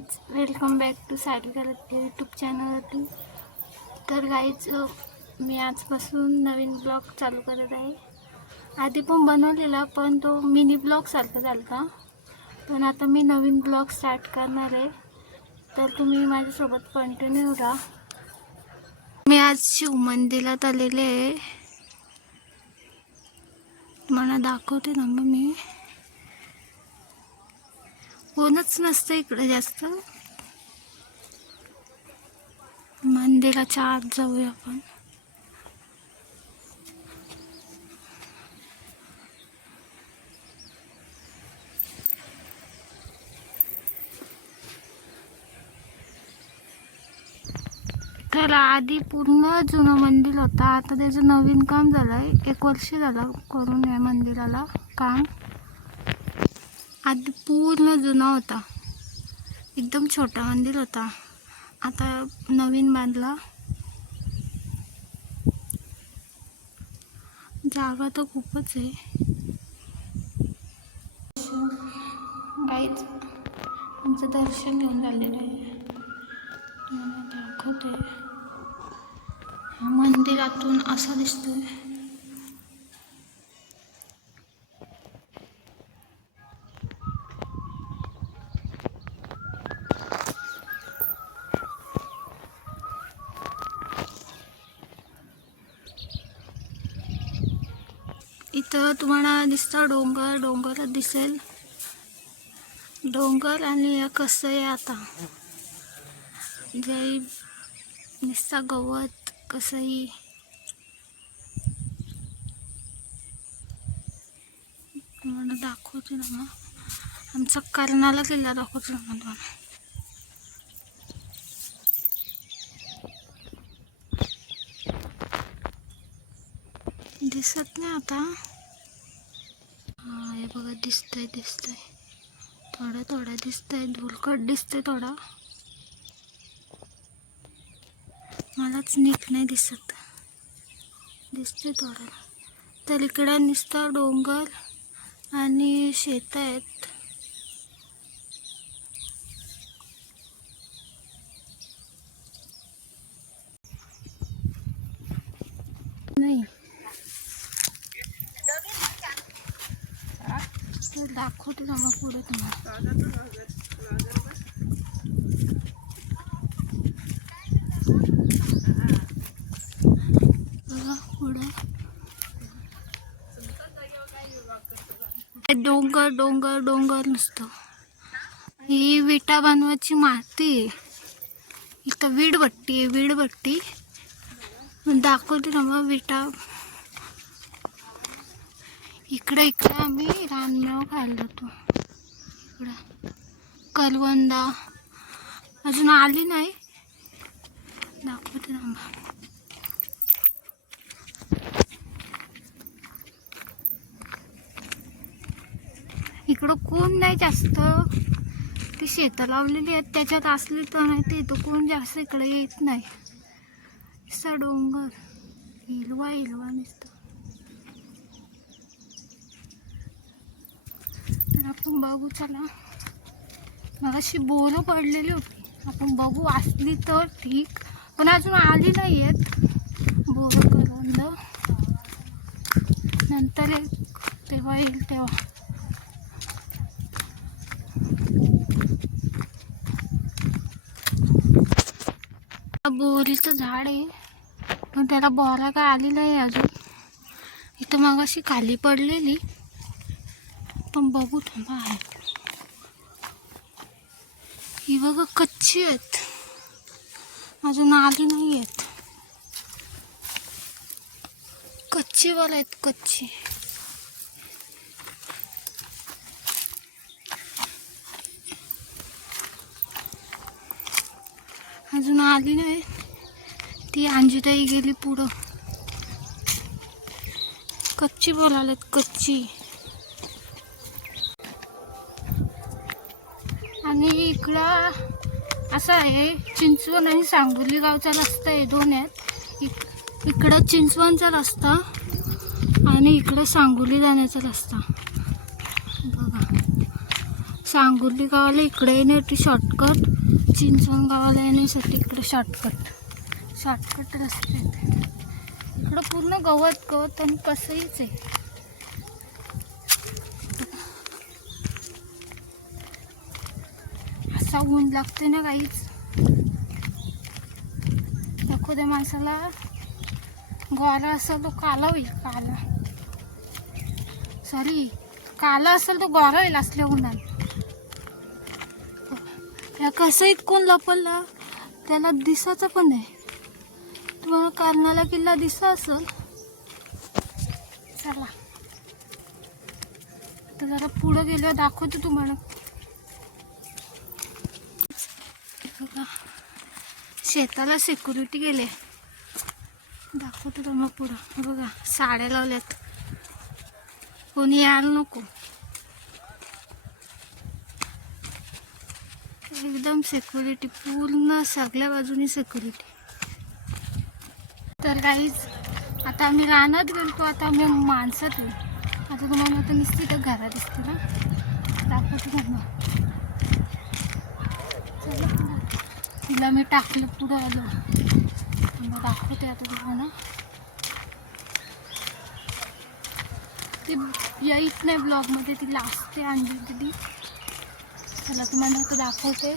Guys welcome back to sari करत YouTube चॅनलवरती तर गाईज मी आजपासून नवीन ब्लॉग चालू करत आहे. आधी पण बनवलेला पण तो मिनी ब्लॉगसारखा झाला पण आता मी नवीन ब्लॉग स्टार्ट करणार आहे. तर तुम्ही माझ्यासोबत कंटिन्यू राहा. मी आज शिव मंदिरात आलेले आहे. मला दाखवते ना मग मी. कोणच नसतं इकडे जास्त. मंदिराच्या आत जाऊया आपण. तर आधी पूर्ण जुनं मंदिर होतं. आता त्याचं नवीन काम झालं आहे एक वर्ष झालं करून या मंदिराला काम. आधी पूर्ण जुना होता. एकदम छोटा मंदिर होता. आता नवीन बांधला. जागा तर खूपच आहे. काहीच आमचं दर्शन घेऊन झालेलं आहे. दाखवते. मंदिरातून असं दिसतोय. इथं तुम्हाला दिसतं डोंगर डोंगरच दिसेल. डोंगर आणि कसं आहे आता? जय निस्ता गवत कसंही. तुम्हाला दाखवते ना मग. आमचा कर्णाला किल्ला दाखवतो ना मग तुम्हाला. दिसत नाही आता. हा हे बघा दिसतंय दिसतंय. थोडं थोडं दिसतंय धुलकट दिसतंय थोडा. मलाच नीट नाही दिसत. दिसते थोडं. तर इकडे नुसतं डोंगर आणि शेत आहेत. नाही. दाखवते ना मग पुढे तुम्हाला. पुढं. डोंगर डोंगर डोंगर नसतो. ही विटा बनवायची माती आहे. इथं वीडभट्टी आहे वीडभट्टी दाखवते ना मग विटा. इकडे इकडे आम्ही रानमेव खायला जातो इकडं. करवंदा अजून आली नाही. दाखवते थांबा. इकडं कोण नाही जास्त. ती शेतं लावलेली आहेत. त्याच्यात असली तर नाही ते तर कोण जास्त इकडे येत नाही. डोंगर. हिलवा हिलवा नुसतं. आपण बघू चला. मग अशी बोरं पडलेली होती. आपण बघू असली तर ठीक. पण अजून आली नाही आहेत बोरं करवंद नंतर एक तेव्हा येईल तेव्हा. बोरीचं झाड आहे. पण त्याला बोरा काय आली नाही अजून. इथं मग अशी खाली पडलेली. पण बघू थांबा आहे. ही बघा कच्ची आहेत. अजून आली नाही आहेत. कच्चीवाला आहेत कच्ची. अजून आली नाही. ती अंजुताई गेली पुढं. कच्ची बोलायला कच्ची. आणि इकडं असं आहे चिंचवण आणि सांगोली गावचा रस्ता आहे दोन आहेत इक इकडं चिंचवणचा रस्ता आणि इकडं सांगोली जाण्याचा रस्ता. बघा. सांगोली गावाला इकडे येण्यासाठी शॉर्टकट चिंचवण गावाला येण्यासाठी इकडे शॉर्टकट शॉर्टकट रस्ते. इकडं पूर्ण गवत गवत आणि कसंहीच आहे. असा ऊन लागते ना काहीच नको त्या माणसाला. गोरा असेल तो काला होईल काला. सॉरी काला असेल तो गोरा होईल असल्या उन्हात या कसं इतकून लपलला त्याला दिसाचं पण नाही. तुम्हाला कर्नाला किल्ला दिसा असेल? चला. तर जरा पुढं गेलं दाखवतो तुम्हाला. बघा. शेताला सिक्युरिटी गेले. दाखवतो तुम्हाला पुढं. बघा साड्या लावल्यात. कोणी यायला नको. एकदम सिक्युरिटी पूर्ण सगळ्या बाजूनी सिक्युरिटी तर काहीच आता आम्ही रानात गेलतो आता आम्ही माणसात येऊ आता तुम्हाला आता नुसती तर घरात दिसतो ना दाखवतो मग चला. तिला मी टाकलं पुढं आलो. मग दाखवते आता तुम्हाला. ते येत नाही ब्लॉगमध्ये ती लास्ट आणली होती त्याला चला तुम्हाला दाखवते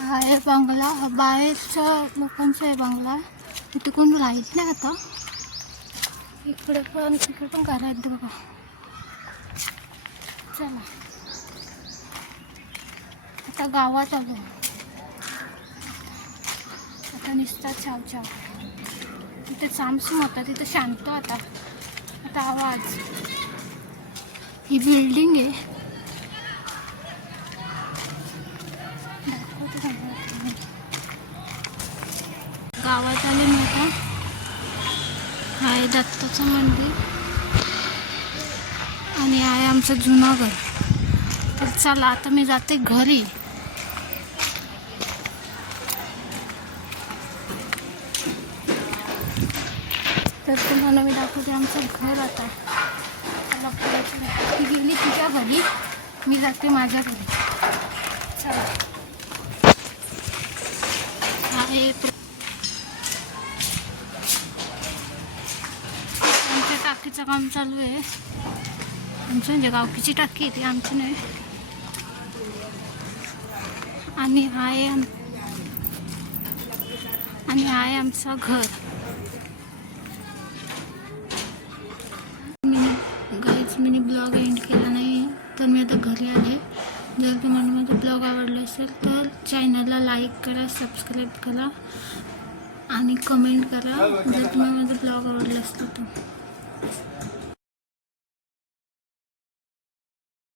हा आहे बंगला हा बाहेरच्या लोकांचा आहे बंगला. इथे कोण राहत नाही आता. इकडे पण इकडे पण घर आहेत बघा. चला. आता गावात आलो. आता निसतात छाव छाव तिथे सामसूम होता तिथे शांत आता आता आवाज. ही बिल्डिंग आहे दाखवते तुम्हाला. गावात आले मी आता. आहे दत्ताचं मंदिर. आणि आहे आमचं जुनं घर तर चला आता मी जाते घरी. तर तुम्हाला मी दाखवते आमचं घर आता. ती गेली तिच्या घरी. मी जाते माझ्या घरी. चला. हे आमच्या टाकीचं काम चालू आहे. आमचं म्हणजे गावकीची टाकी आहे ती आमची नाही. आणि हा आहे आम- आणि हा आहे आमचं घर. मी गाईच मी ब्लॉग एंड केला नाही तर मी आता घरी आले. जर तुम्हाला माझा ब्लॉग आवडला असेल तर चॅनलला लाईक करा सबस्क्राईब करा आणि कमेंट करा जर तुम्हाला माझा ब्लॉग आवडला असेल तर.